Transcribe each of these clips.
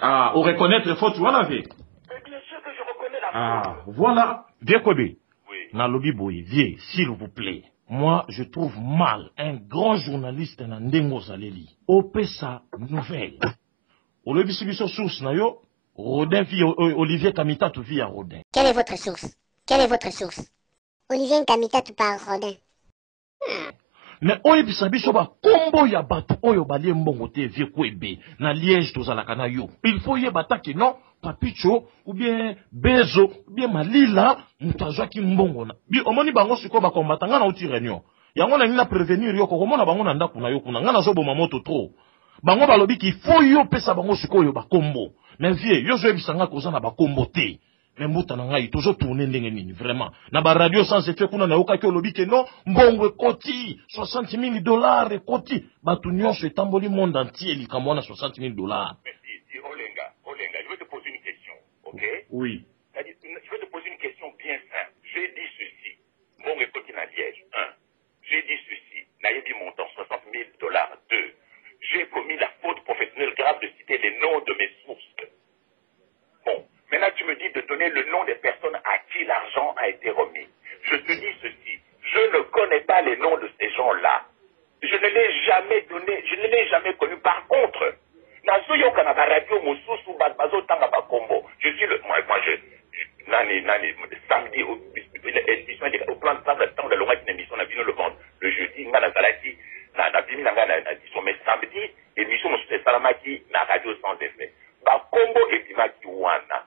Ah, au reconnaître faute, tu vois, Mais bien sûr que je reconnais la faute. Ah, voilà. Vieux Kobe. Oui. Nalobi Boy, vieux, s'il vous plaît. Moi, je trouve mal un grand journaliste dans Ndengo Zaleli. Opesa nouvelle. Olobi Sibiso source na yo, Rodin via Olivier Kamita tu via Rodin. Quelle est votre source? Quelle est votre source? Olivier Kamita tu par Rodin. Mais oyebisa biso ba kombo ya bato oyo balie mbongo te vieux Kwebe na Liège tozalaka na yo. Il faut yebata ke non Papicho ou bien Bezo ou bien Malila mutu azwaki mbongo na. Bi omoni bango siko ba kombata nga na uti réunion. Yango na nina prévenir yo ko komona bango na ndako na yo kuna nga na zo boma moto trop. Bango balobi ki faut yo pesa bango siko yo ba kombo. Mais vieux yo zo yebisa nga koza na ba kombo te. Mais mbuta na ngai toujours tourner ndenge nini vraiment na ba radio sans effet kuna na yoka ke lobi ke non mbongo ekoti $60,000 ekoti batu nyonso etamboli monde entier likambo na $60,000. Mais Olenga, je vais te poser une question, ok? Oui. Je vais te poser une question bien simple. J'ai dit ceci. Mbongo ekoti na Liège, 1. J'ai dit ceci. Nayebi montant $60,000. 2. J'ai commis la faute professionnelle grave de citer les noms de mes sources. Bon. Maintenant, tu me dis de donner le nom des personnes à qui l'argent a été remis. Je te dis ceci. Je ne connais pas les noms de ces gens-là. Je ne l'ai jamais donné, je ne l'ai jamais connu. Par contre, je suis le. Moi, samedi, au plan de table, temps de l'Onga qui émission, on a vu le vendre. Le jeudi, on a Zalaki, mais samedi, émission, c'est Salamaki, na radio sans effet. Combo et Bimaki Wana.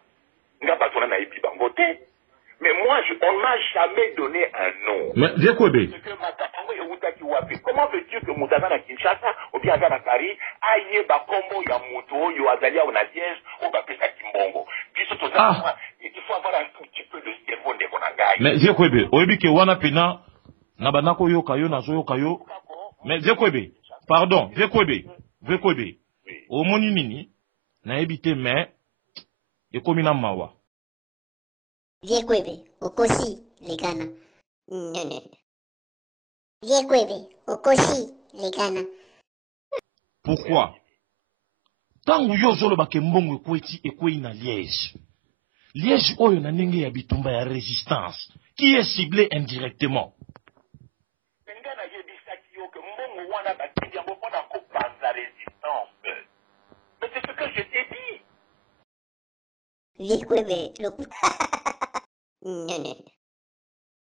Mais moi, on ne m'a jamais donné un nom. Mais vieux Kwebe. Comment veux-tu que Moutaga na Kinshasa, ou bien à Paris, aille Bakombo, Yamuto, Yoazalia, ou Nadiège, ou Bapesa Kimbongo. Il faut avoir un tout petit peu de cerveau de Bonangaï. Mais vieux Kwebe, oyebi ke wana pena, na banako yoka yo, nazo yoka yo. Mais vieux Kwebe, pardon, vieux Kwebe, omoni nini, na ebite mais, ekomi na mawa. Vieux Kwebe, Okosi, les Ghana. Vieux Kwebe, Okosi, les Ghana. Pourquoi? Tangu yo zoloba ke mbongo ekwei na Liège. Liège oyo na ndenge ya bitumba ya résistance, qui est ciblé indirectement. Mais c'est ce que je t'ai dit. Vieux Kwebe,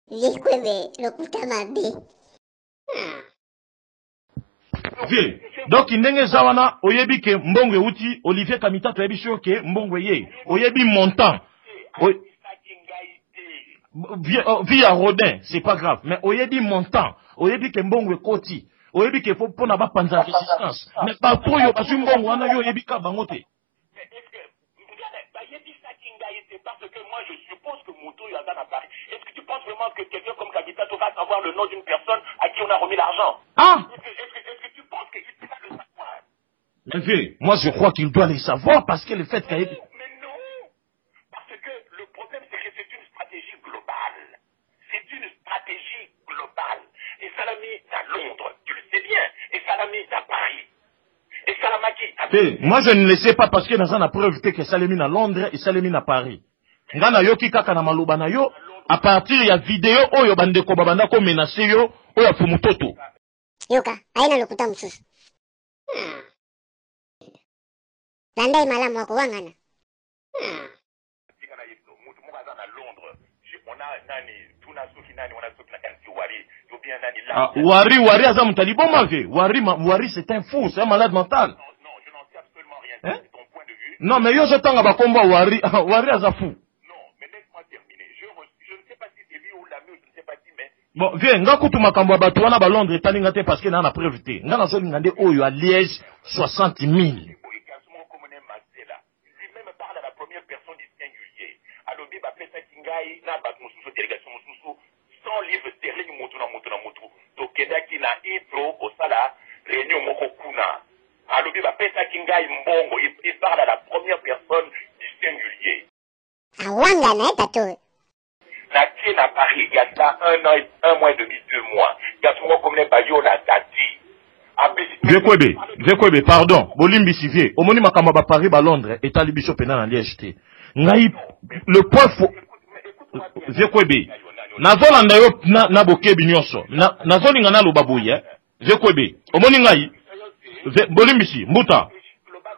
Vieux Kwebe, lokuta mabe. Vieux, donc ndenge zawana oyebi ke mbongo euti Olivier Kamita toyebi sio ke mbongo ye oyebi montant via Rodin, c'est pas grave, mais oyebi montant oyebi ke mbongo ekoti oyebi ke faut pona ba panza résistance mais pas trop yo basu mbongo wana yo oyebi ka bango te. Parce que moi je suppose que Moutou est à Paris. Est-ce que tu penses vraiment que quelqu'un comme Kabita va savoir le nom d'une personne à qui on a remis l'argent? Ah! Est-ce que tu penses qu'il va le savoir? Mais vieux, moi je crois qu'il doit le savoir parce que le fait qu'il... Mais non! Parce que le problème c'est que c'est une stratégie globale. C'est une stratégie globale. Et Salami est à Londres, tu le sais bien. Et Salami est à Paris. Et Salamaki à Paris. Moi je ne le sais pas parce que dans la preuve que Salami à Londres et Salami à Paris. Ngana yoki kaka na maluba na yo à partir ya vidéo oyo bandeko babanda ko menacer yo oyo fumutoto. Yoka, aina lokuta msusu. Landai malamu wako wangana. Wari aza mutaliboma ve. Wari c'est un fou, c'est un malade mental. Non, je n'en sais absolument rien. C'est ton point de vue. Non, mais yo jotanga bakomba Wari aza fou. Bon, viens, nga kutu makambo batu wana ba Londres talinga te parce que na preuve te. Nga na zoli ngande oyo à Liège 60 000. Lui-même parle à la première personne du singulier. Alobi ba pesa kingai na ba mususu délégation mususu 100 livres sterling mutu na mutu. To kedaki na Itro au sala réunion moko kuna. Alobi ba pesa kingai mbongo, il parle à la première personne du singulier. Awanga na tato. Natie à Paris, il y a ça un mois et demi, 2 mois. Il y a souvent comme les baillots la dati. Vekwebe, pardon. Bolimbi Sivie. Omoni makamba ba Paris ba Londres et talibiso pena na liège. Ngai le point faux. Vekwebe. Nazolanda yo na bokebi nyonso. Nazolinga na lobabuye. Vekwebe. Omoni ngai. Bolimbisi, Mbuta.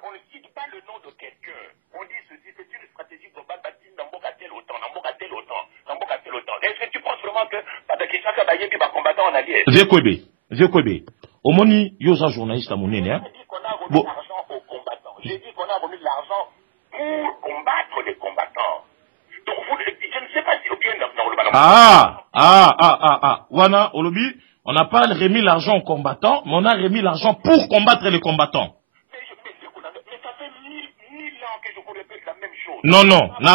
On ne cite pas le nom de quelqu'un. On dit ceci, c'est une stratégie globale bâtie dans tel autant. Est-ce que tu penses vraiment que Badakishaka Bayebi va combattre en allié? Vekwebe. Omoni yoza journaliste à Monene. J'ai dit qu'on a remis l'argent aux combattants. J'ai dit qu'on a remis l'argent pour combattre les combattants. Donc vous, je ne sais pas si au bien dans le ballon. Wana, Olobi, on n'a pas remis l'argent aux combattants, mais on a remis l'argent pour combattre les combattants. Mais ça fait 1000 ans que je vous répète la même chose. Non, na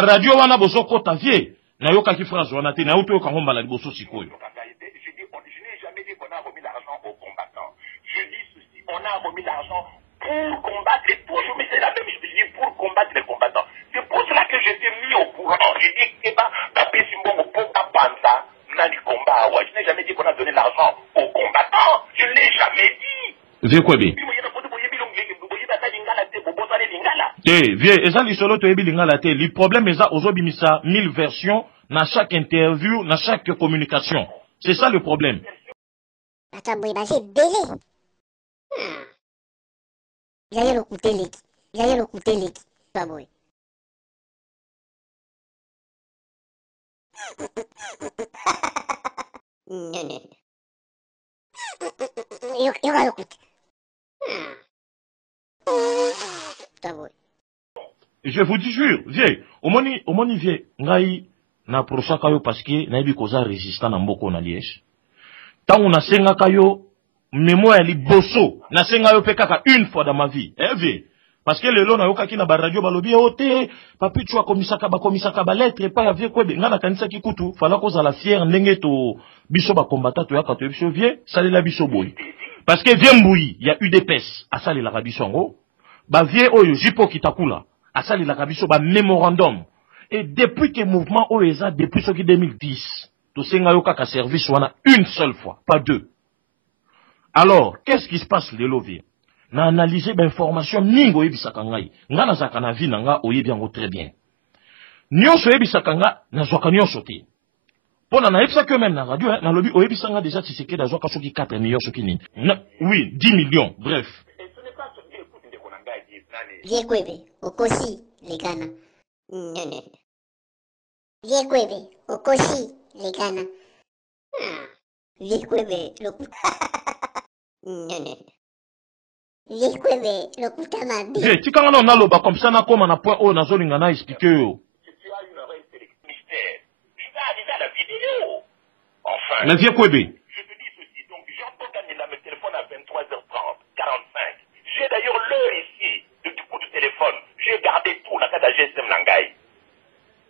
radio, wana boso kota vie. Na yoka ki phrase wana te, na uto yoka homba la boso sikoyo. Je n'ai jamais dit qu'on a remis l'argent aux combattants. Je dis ceci, on a remis l'argent pour combattre les pour. Mais c'est la même chose, je dis pour combattre les combattants. C'est pour cela que j'étais mis au courant. J'ai dit que je n'ai jamais dit qu'on a donné l'argent aux combattants. Je ne l'ai jamais dit. Vekwebe. Vieux, eza lisolo to yebi lingala te. Le problème eza ozobimisa 1000 versions na chaque interview, na chaque communication. C'est ça le problème. Attends, boy, bah c'est belé. J'allais le coûter les. Pas boy. Non. Yo va le coûter. Pas boy. Je vous dis jure, vieux, omoni vieux, ngai na prosaka yo parce que na yebi koza résistant na mboko na liège. Tango na senga kayo mémoire li bosso, na senga yo pe kaka une fois dans ma vie. Vieux, parce que lelo na yoka ki na ba radio balobi ote, papi tu komisaka ba lettre pa ya vieux kwebe, nga na kanisa ki kutu, fala koza la fière ndenge to biso ba combattant to ya kato biso vieux, salela biso boy. Parce que vieux mboui, il y a eu des pèses, à salela ka biso ngo, ba vieux oyo jipo kitakula. Asali la kabiso ba mémorandum. Et depuis que le mouvement OESA, depuis ce qui 2010, tout ce kaka service wana une seule fois, pas deux. Alors, qu'est-ce qui se passe le lovier? Na analysé l'information ningo ebisaka ngai. Nga na zaka na vi na nga oyebi yango très bien. Nyonso ebisaka nga na zwaka nyonso te. Pona na ebisa que même na radio, na lobi oyebisa nga déjà Tshisekedi da zwaka soki 4 millions soki nini. Oui, 10 millions, bref. Viekwebe, Okoshi, les Ghana. Non. Viekwebe, Okoshi, les Ghana. Viekwebe, le coup. Non. Viekwebe, le coup à ma vie. Tu quand on a le bas comme ça, na comme na point o na zone ngana expliquer yo. Tu as une oreille mystère. Tu as déjà la vidéo. Enfin. Mais Viekwebe. Je te dis ceci, donc Jean-Paul Ganila me téléphone à 23h30, 45. J'ai d'ailleurs l'heure ici. Du coup de téléphone, j'ai gardé tout dans la GSM Langaï.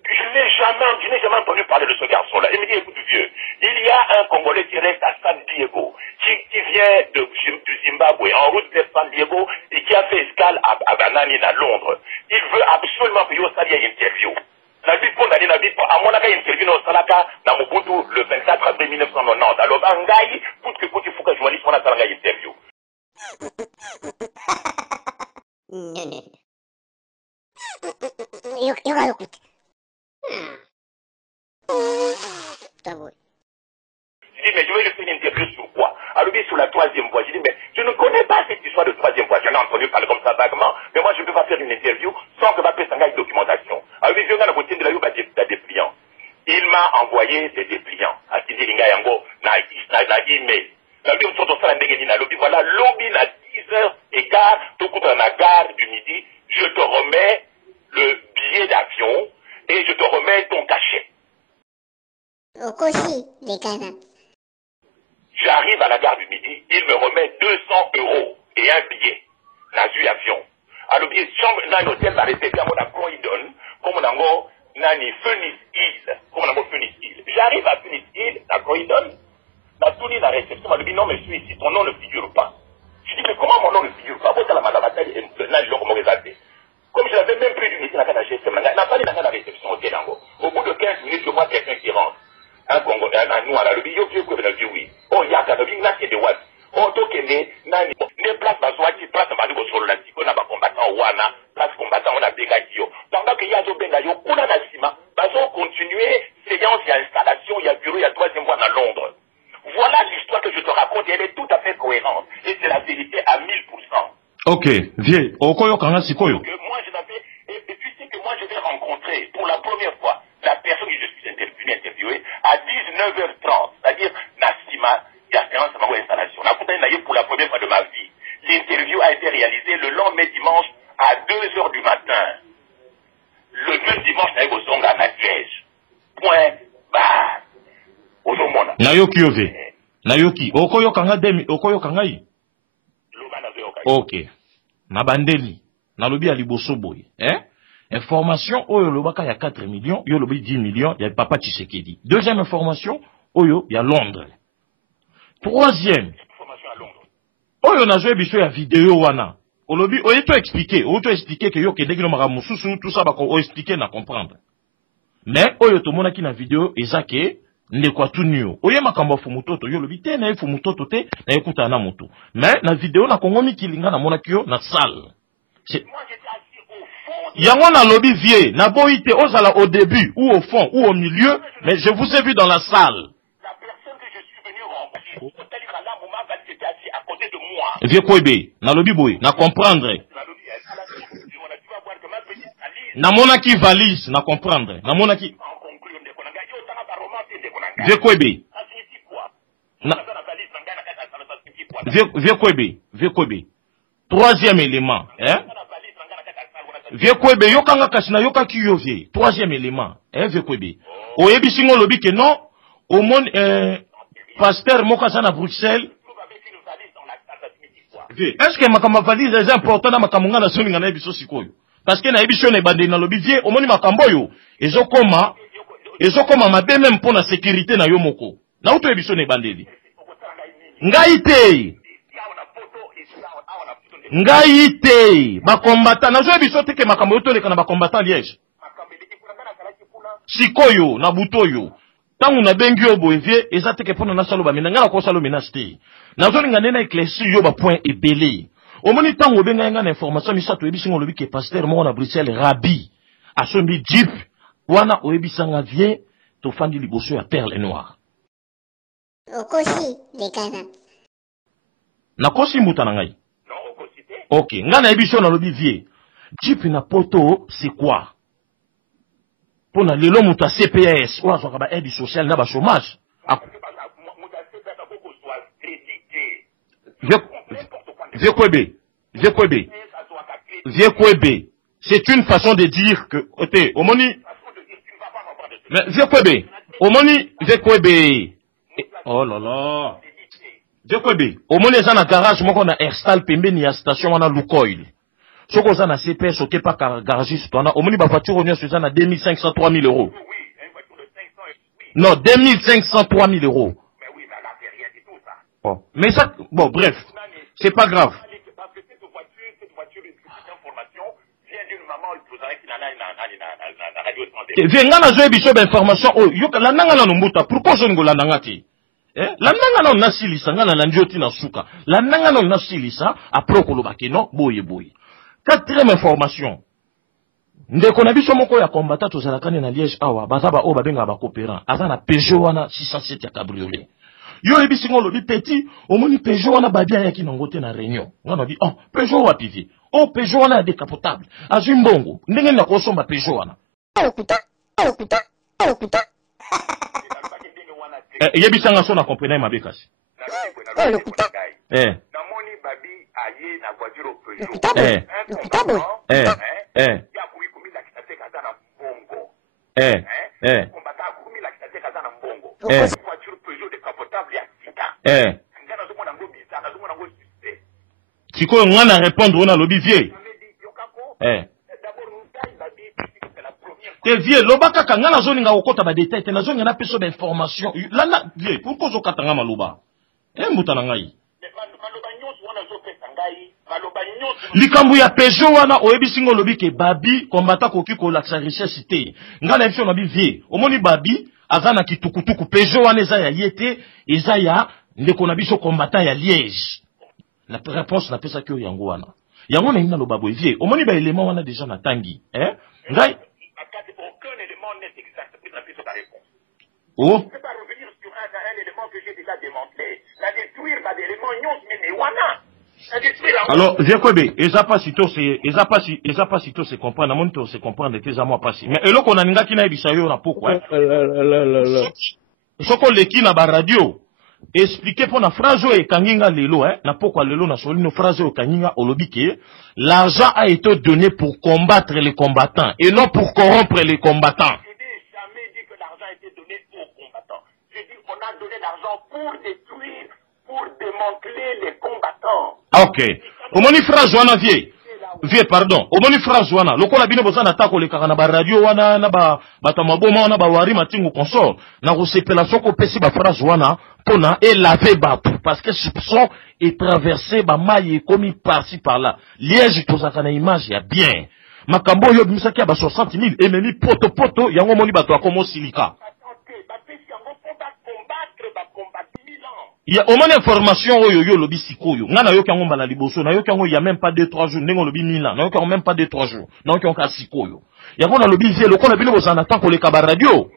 Je n'ai jamais entendu parler de ce garçon-là. Il me dit, écoute vieux, il y a un Congolais qui reste à San Diego, qui vient du Zimbabwe, en route vers San Diego, et qui a fait escale à Banani, à Londres. Il veut absolument que yo salia interview. La vie pour d'aller, à mon avis, interview dans Salaka, dans Mobutu, le 24 avril 1990. Alors, Bangaï, pour que il faut que je journaliste, on a Salanga interview. Non. Yo va le coûter. Pas boy. Je dis, mais je vais lui faire une interview sur quoi? Alors, sur la 3e voie. Je dis, mais je ne connais pas cette histoire de 3e voie. J'en ai entendu parler comme ça vaguement, mais moi, je ne peux pas faire une interview sans que ma personne ait une documentation. Alors, je vais côté de la dépliant. Il m'a envoyé des dépliants. À Tidilinga Yango, na email. Voilà, lobby à 10h15, tout coup dans la gare du midi, je te remets le billet d'avion et je te remets ton cachet. Okoshi, les Ghana. J'arrive à la gare du midi, il me remet 200 € et un billet. Nazu avion. Alors, bien, chambre, dans l'hôtel, va rester à mon Croydon, comme on a nani Phoenix Hill, comme on a Phoenix Hill. J'arrive à Phoenix Hill, à Croydon, dans tout la réception, m'a dit, non, mais je suis ici, ton nom ne figure pas. Je dis, mais comment mon nom ne figure pas? Comme je n'avais même plus d'unité dans la GSM, n'a pas dit dans la réception au Télango. Au bout de 15 minutes, je vois quelqu'un qui rentre. Un Congolais, un nous, à la lobby, yo, vieux, oui. Oh, y'a qu'à lobby, là, c'est de what? Oh, donc, kuna na sima bazo continuer séance et installation, il y a bureau, il y a troisième fois à Londres. Voilà l'histoire que je te raconte, elle est tout à fait cohérente et c'est la vérité à 1000%. Ok, vieux, okoyo kanga sikoyo. Moi je n'avais, et puis c'est que moi je vais rencontrer pour la première fois la personne que je suis interviewé à 19h30, c'est-à-dire Nassima, il y a séance à installation. Pour la première fois de ma vie. L'interview a été réalisée le lendemain dimanche à 2h du matin. Le même dimanche, il y a eu au à Liège. Point barre. Ozomona. Nayoki ove. Nayoki. Okoyo kanga demi. Okoyo kanga yi. Ok. Nabandeli. Nalobi a liboso boy. Information, oyo lobaka ya 4 millions, yo lobi 10 millions, ya Papa Tshisekedi. Deuxième information, oyo ya Londres. Troisième. Information à Londres. Oyo na joué biso ya vidéo wana. Olobi, oyo to expliquer que yo kedeki no maka mususu, tout ça bako o expliquer na comprendre. Mais oyo to mona ki na vidéo ezake ndekwa tunio. Oyo makambo fumutoto yo lobi te na fumutoto te na ekuta na moto. Mais na vidéo na kongomi kilinga na mona kyo na salle. C'est Moi j'étais assis au fond. yango na lobi vie, na boite ozala au début ou au fond ou au milieu, mais je vous ai vu dans la salle. La personne que je suis venu rencontrer, c'était assis à côté de moi. Vie kwebe, na lobi boy, na comprendre. Tu vas voir que ma petite Alice, Na mona ki valise, na comprendre. Na mona ki en conclusion, de Konanga, yo tanga ba romance de Konanga. vie kwebe. Ça signifie quoi? Na Ça valise nanga na kata ça signifie quoi? vie kwebe. Troisième élément, vie kwebe yokanga kasina yoka ki yo vie. Troisième élément, vie kwebe. Oyebi singo lobi ke non, au monde pasteur moka na Bruxelles. Est-ce que makamba valise est important na makamunga na soninga na ebiso sikoyo? Parce que na ebiso na bande na lobi vie, omoni makambo yo ezokoma mabe même pour la sécurité na yo moko. Na uto ebiso na bandeli. Ngai te bakombata na zo biso te ke makambo to leka na bakombata Liège. Sikoyo na butoyo. Tangu na bengi yo boevie eza te ke pona na salo ba menanga na ko salo menaste. Na zo linga nena éclaircir yo ba point ebele. Omoni tangu benga nga na information misato ebiso ngolobi ke pasteur mo na Bruxelles Rabi. Asombi jeep wana oebisanga vie to fandi liboso ya perle noire. Okosi, les Ghana. Na kosi mbuta na ngai. Ok, nga na ebiso na lobi vie. Jeep na poto, c'est quoi? Pour na lelo muta CPS, ou azwaka ba aide sociale na ba chômage. Vie kwebe. C'est une façon de dire que, ote, omoni, mais vie kwebe, omoni, vie kwebe. Oh là là. Jekwebe, omoni eza na garage moko na Herstal pembeni ya station wana Lukoil. Soko eza na CPS oke pa garagiste twana, omoni ba voiture onyo eza na 2500 3000 euros. Non, 2500 3000 euros. Mais oui, mais elle a fait rien du tout ça. Oh. Mais ça, bon, bref, c'est pas grave. Parce que cette voiture, une petite information vient d'une maman qui na radio santé. Venga na zo biso ba information o yo la nanga na mbuta, pourquoi je ngola nanga ti? La nanga na nasilisa nga na landioti na suka. La nanga na nasilisa après koloba ke non boye. Quatrième information. Ndeko na biso moko ya kombata tozalaka na Liège awa bazaba o babenga ba coopérant. Aza na Peugeot wana 607 ya cabriolet. Yo ebisi ngolo bi petit, omoni Peugeot wana babia yaki na ngote na réunion. Ngana bi oh Peugeot wapi vi? Oh Peugeot wana décapotable. Azwi mbongo. Ndenge na kosomba Peugeot wana. Alokuta. Yebisanga so na comprendre ma bekasi. Lokuta. Namoni babi aye na voiture Peugeot. Lokuta boy. Ya kuikumi la kitate kaza na mbongo. Kombata kumi la kitate kaza na mbongo. Voiture Peugeot décapotable ya sika. Ngana zomo na ngo bizarre, zomo na ngo suspect. Sikoyo ngana répondre ona lobi vie. Te vie loba kaka ngana zoninga okota ba détail te na zoninga na peso d'information. Lana vie pourquoi zo katanga maloba? Mbuta na ngai. Likambu ya Peugeot wana oyebi singo lobi ke babi kombata koki ko laksa richesse te. Ngana efio na bi vie. Omoni babi azana kitukutuku Peugeot wana eza ya yete, eza ya ndeko na biso kombata ya Liège. La réponse na pesa kyo yango wana. Yango na ina lo babo vie. Omoni ba élément wana déjà na tangi, ngai net exact pour la piste de la réponse. Oh. Je ne peux pas revenir sur un élément que j'ai déjà démantelé. La détruire, pas d'éléments, non, mais wana. La détruire. Alors, viens quoi, eza pas si to se comprendre, na monto se comprendre tes amours passés. Mais eloko na ninga kina ebisa yo na pourquoi? Soko leki na ba radio. Expliquer pour la phrase et kanginga lelo, hein, na pourquoi lelo na soli no phrase et kanginga olobike, l'argent a été donné pour combattre les combattants et non pour corrompre les combattants. Je n'ai jamais dit que l'argent a été donné aux combattants. J'ai dit qu'on a donné l'argent pour détruire, pour démanteler les combattants. Ok. Omoni phrase wana vie pardon. Omoni phrase wana. Lokola bino bozana tako le kaka na ba radio wana na ba batamaboma wana ba wari matingu consort. Na ko sepela soko pesi ba phrase wana pona et laver batu parce que soupçon est traversé ba maille commis par-ci par-là. Liège tozaka na image ya bien. Makambo yo bimisaki ya ba 60 000 ememi poto yango moni bato akomo silika. Il y a au moins information oyo yo lobi sikoyo. Ngana yo kango mbala liboso na yo kango il y a même pas 2-3 jours nengo lobi 1000 ans. Na yo kango même pas 2-3 jours. Na yo kango ka sikoyo. Ya kona lobi vie lokola bino bozana tant ko le kaba radio.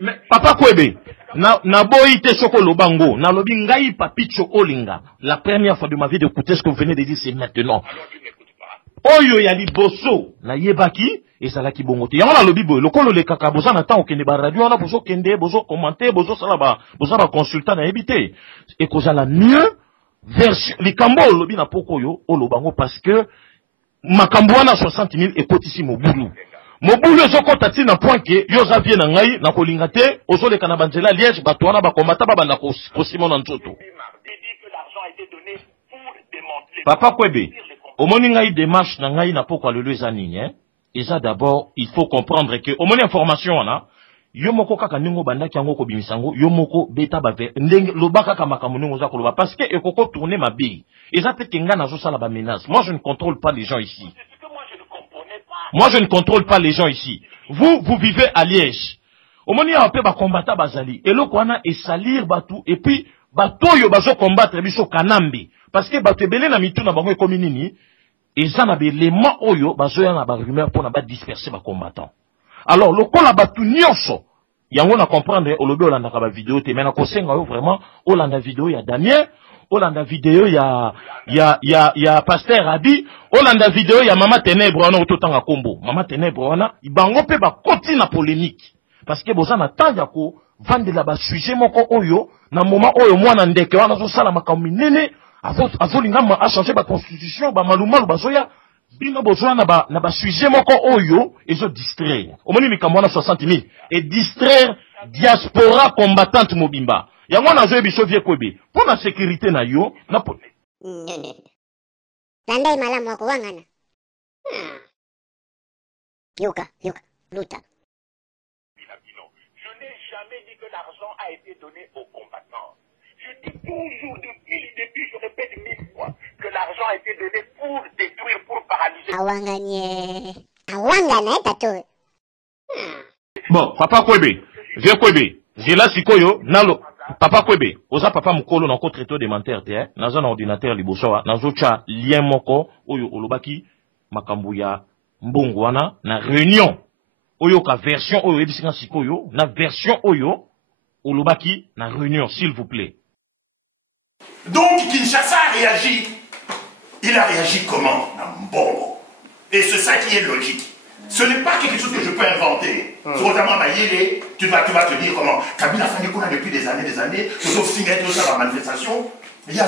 Mais papa Kwebe na boyi te soko lobango na lobi ngai papicho olinga. La première fois de ma vie d'écouter ce que vous venez de dire c'est maintenant. Oyo ya liboso na yebaki ezalaki bongote yango na lobi boy lokolo le kaka boza na temps okende ba radio na bozo kende bozo commenter bozo sala ba consultant na ebité et kozala mieux version likambo lobi na poko yo olobango parce que makambo wana 60 000 ekotisi mobulu ezokota ti na point que yo zavie na ngai na kolinga te ozoleka na banzela Liège bato wana ba komata ba banda kosimo na nzoto. Papa Kwebe omoni ngai démarche na ngai na poko lelo ezanini hein. Et ça d'abord, il faut comprendre que au moins information wana yo moko kaka ningo bandaki yango ko bimisango yo moko beta ba ndenge lobaka kama kamunungo za koloba parce que ekoko tourner ma bille. Et ça te kenga na zo sala ba menace. Moi je ne contrôle pas les gens ici. Moi je ne contrôle pas les gens ici. Vous vivez à Liège. Au moins ya pe ba combattre bazali. Et loko wana et salir batu et puis bato yo bazo combattre biso kanambi parce que bato ebele na mitu na bango ekomi nini. Et ça n'a pas l'élément oyo bazoya na ba rumeur pour na ba disperser ba combattants. Alors le kola batu nyonso yango na comprendre olobi olanda ka ba vidéo te mais na kosenga yo vraiment olanda vidéo ya Damien, olanda vidéo ya pasteur Abi, olanda vidéo ya mama Ténèbre wana ototanga kombo. Mama Ténèbre wana ibango pe ba koti na polémique parce que boza na tanja ko vandela ba sujet moko oyo na moment oyo mwana ndeke wana zo sala makambo minene. Azolinga a changé la constitution, ba malumalu bazoya, bino bozoya na ba sujet moko oyo, et zo distraire. Au moins, mikamwana 60 000. Et distraire diaspora combattante mobimba. Yango na zo biso vie Kwebe. Pour la sécurité na yo, na po. Landai malamu wako wangana. Yuka, luta. Je n'ai jamais dit que l'argent a été donné aux combattants. Je dis toujours, depuis le début, je répète 1000 fois, que l'argent a été donné pour détruire, pour paralyser. Awangane, tato. Bon, papa Kwebe, viens Kwebe, zela sikoyo, nalo, papa Kwebe, oza papa mukolo na ko traité de menteur te, naza na ordinateur liboso, nazo cha lien moko, oyo olobaki, makambu ya mbongo wana, na réunion, oyo ka version oyo ebisinga sikoyo, na version oyo, olobaki, na réunion, s'il vous plaît. Donc Kinshasa a réagi. Il a réagi comment? Bon. Et c'est ça qui est logique. Ce n'est pas quelque chose que je peux inventer. Notamment Mayele, tu vas te dire comment. Kabila Fani qu'on a depuis des années, sauf signer tout ça dans la manifestation. Il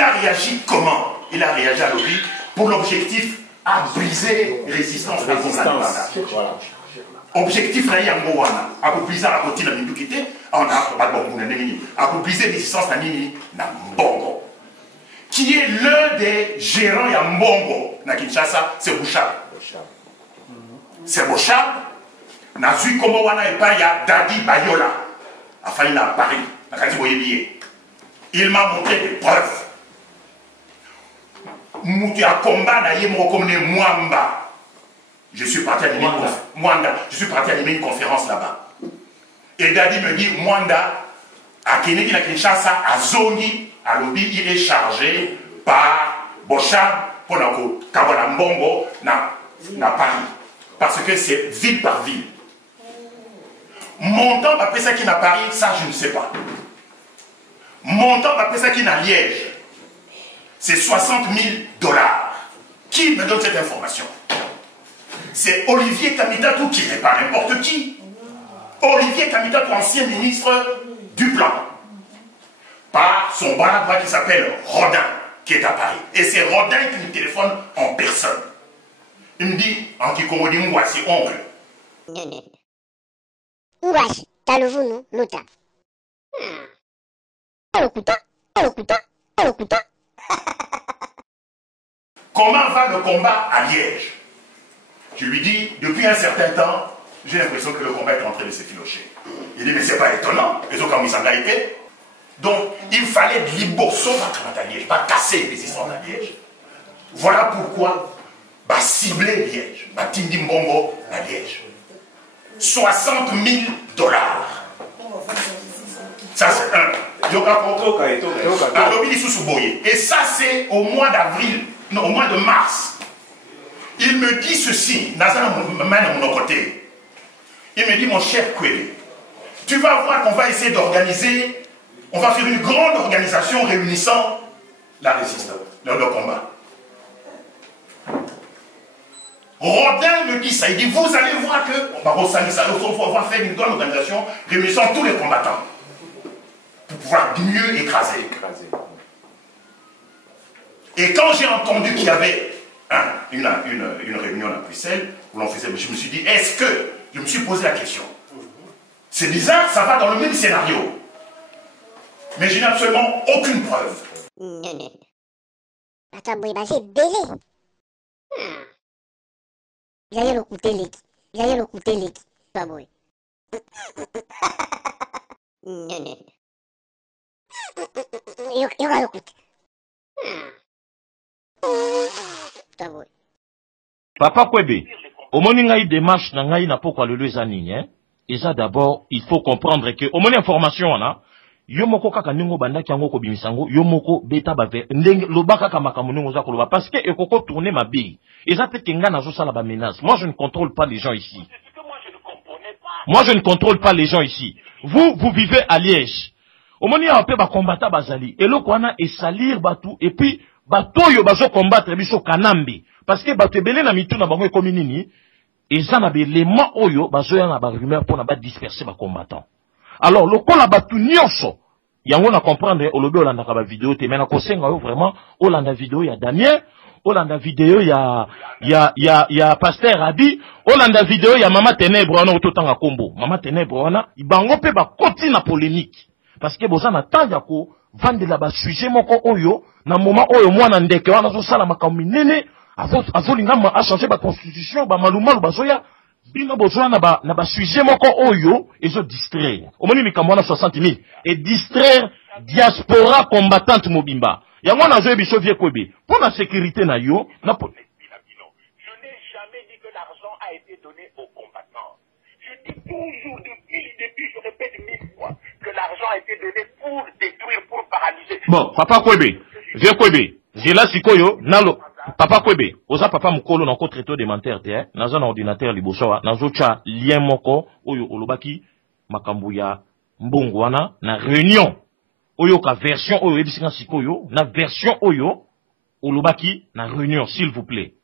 a réagi comment? Il a réagi à l'objet pour l'objectif à briser résistance. Voilà. Objectif na yango wana akobliza akoti na mindukite on a pas bon nini akobliser résistance na nini na Mbongo qui est l'un des gérants ya Mbongo na Kinshasa, c'est Bouchard. C'est Bouchard na zui komo wana epa ya Dadi Bayola afin na Paris na kati boyebié. Il m'a montré des preuves. Mutu ya combat na ye moko comme Mwamba. Je suis parti animer une conférence là-bas. Et Dadi me dit, Mwanda, à Kinshasa, à Zongi, à Lobi, il est chargé par Bochard, pour Kawala Mbongo, na Paris. Parce que c'est ville par ville. Montant, après ça qui n'a Paris, ça je ne sais pas. Montant, après ça qui n'a Liège, c'est 60 000 $. Qui me donne cette information? C'est Olivier Kamitatou qui n'est pas n'importe qui. Olivier Kamitatou, ancien ministre du Plan. Par son bras droit qui s'appelle Rodin, qui est à Paris. Et c'est Rodin qui me téléphone en personne. Il me dit, en Kikongo dit, moi, c'est oncle. Ngwash, talovunu, nuta. Comment va le combat à Liège? Je lui dis, depuis un certain temps, j'ai l'impression que le combat est en train de s'effilocher. Il dit, mais c'est pas étonnant, les autres comme ils s'en été. Donc, il fallait de l'Ibosso à Liège, pas casser les histoires à Liège. Voilà pourquoi, cibler Liège, Tindi Mbongo à Liège. 60 000 $. Ça, c'est un. Et ça, c'est au mois d'avril, non, au mois de mars. Il me dit ceci, il me dit, mon cher Kwele, tu vas voir qu'on va essayer d'organiser, on va faire une grande organisation réunissant la résistance, le combat. Rodin me dit ça, il dit, vous allez voir que, on va faire une grande organisation réunissant tous les combattants pour pouvoir mieux écraser. Et quand j'ai entendu qu'il y avait une réunion à Bruxelles, où l'on faisait, je me suis dit, est-ce que, je me suis posé la question, c'est bizarre, ça va dans le même scénario, mais je n'ai absolument aucune preuve. Attends, boy, c'est belé. J'allais le coûter l'équipe. Pas boy. Yoga le coûter. Pas boy. Papa Kwebe, au moment où il y a une démarche, il y a pourquoi le lesanine, hein? Et ça d'abord, il faut comprendre que, au moment où information, on a, yomoko kaka ningo banda kiango ko bimisango yomoko beta bave ndenge lobaka kama kamunungo za koloba parce que ekoko tourner ma bille ezate kenga nazo sala ba menace. Moi je ne contrôle pas les gens ici. Moi je ne contrôle pas les gens ici. Vous vivez à Liège. Au moment où on ba combattre bazali eloko wana et salir batu et puis batoyo bazo combattre biso kanambi parce que batu belé na mitu na bango ekomi nini ezana belema oyo bazo ya na ba rumeur pour na ba disperser ba combattants. Alors, le col à batu nyonso, yango na comprendre, au lobe olanda kaba vidéo, te mena kosenga yo vraiment, olanda vidéo ya Damien, olanda vidéo ya Pasteur Abi, olanda vidéo ya Mama Ténèbre wana ototanga kombo. Mama Ténèbre wana, ibango pe ba koti na polémique. Parce que boza na tanja ko, vandela ba sujet moko oyo, na moment oyo mwana ndeke wana zo sala makambi nene, azolinga a changer ba constitution, ba malumalu bazoya, bino besoin na ba sujet moko oyo ezo distraire au moins mikambo na 60 000 et distraire diaspora combattante mobimba yango na zo biso vie Kwebe pour la sécurité na yo na je n'ai jamais dit que l'argent a été donné aux combattants. Je dis toujours depuis le début, je répète 1000 fois que l'argent a été donné pour détruire, pour paralyser. Bon, papa Kwebe, vie Kwebe, j'ai là sikoyo nalo Papa Kwebe, oza papa mukolo na ko traité d'élémentaire te, nazo na ordinateur liboso, nazo cha lien moko oyo olobaki makambu ya mbongo wana na réunion oyo ka version oyo ebisinga sikoyo na version oyo olobaki na réunion s'il vous plaît.